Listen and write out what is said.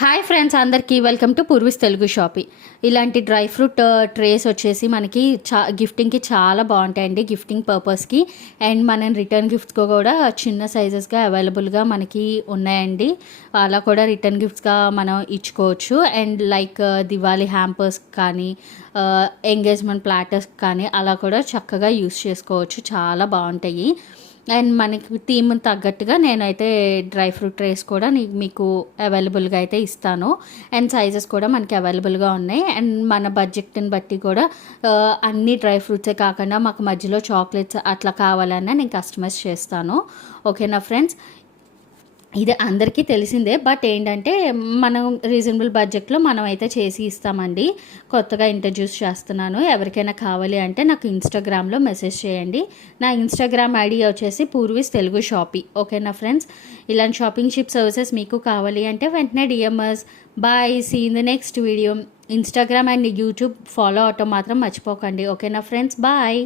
Hi friends, అందరికీ welcome to పూర్వీస్ Telugu shopping. ఇలాంటి dry fruit trace వచ్చేసి మనకి గిఫ్టింగ్కి చాలా బాగుంటాయండి, గిఫ్టింగ్ పర్పస్కి. అండ్ మనం రిటర్న్ గిఫ్ట్స్గా కూడా చిన్న సైజెస్గా అవైలబుల్గా మనకి ఉన్నాయండి. అలా కూడా రిటర్న్ గిఫ్ట్స్గా మనం ఇచ్చుకోవచ్చు. అండ్ లైక్ దివాళీ హ్యాంపర్స్ కానీ ఎంగేజ్మెంట్ ప్లాటర్స్ కానీ అలా కూడా చక్కగా యూస్ చేసుకోవచ్చు, చాలా బాగుంటాయి. అండ్ మనకి థీమ్ తగ్గట్టుగా నేనైతే డ్రై ఫ్రూట్ ట్రేస్ కూడా మీకు అవైలబుల్గా అయితే ఇస్తాను. అండ్ సైజెస్ కూడా మనకి అవైలబుల్గా ఉన్నాయి. అండ్ మన బడ్జెట్ని బట్టి కూడా అన్ని డ్రై ఫ్రూట్సే కాకుండా మాకు మధ్యలో చాక్లెట్స్ అట్లా కావాలన్నా నేను కస్టమైజ్ చేస్తాను. ఓకేనా ఫ్రెండ్స్, ఇది అందరికీ తెలిసిందే. బట్ ఏంటంటే మనం రీజనబుల్ బడ్జెట్లో మనం అయితే చేసి ఇస్తామండి. కొత్తగా ఇంట్రడ్యూస్ చేస్తున్నాను. ఎవరికైనా కావాలి అంటే నాకు ఇన్స్టాగ్రామ్లో మెసేజ్ చేయండి. నా ఇన్స్టాగ్రామ్ ఐడి వచ్చేసి పూర్వీస్ తెలుగు షాపింగ్. ఓకేనా ఫ్రెండ్స్, ఇలాంటి షాపింగ్ షిప్ సర్వీసెస్ మీకు కావాలి అంటే వెంటనే DMs. Bye, see in the next video. Instagram and YouTube follow అవటం మాత్రం మర్చిపోకండి. ఓకేనా ఫ్రెండ్స్, బాయ్.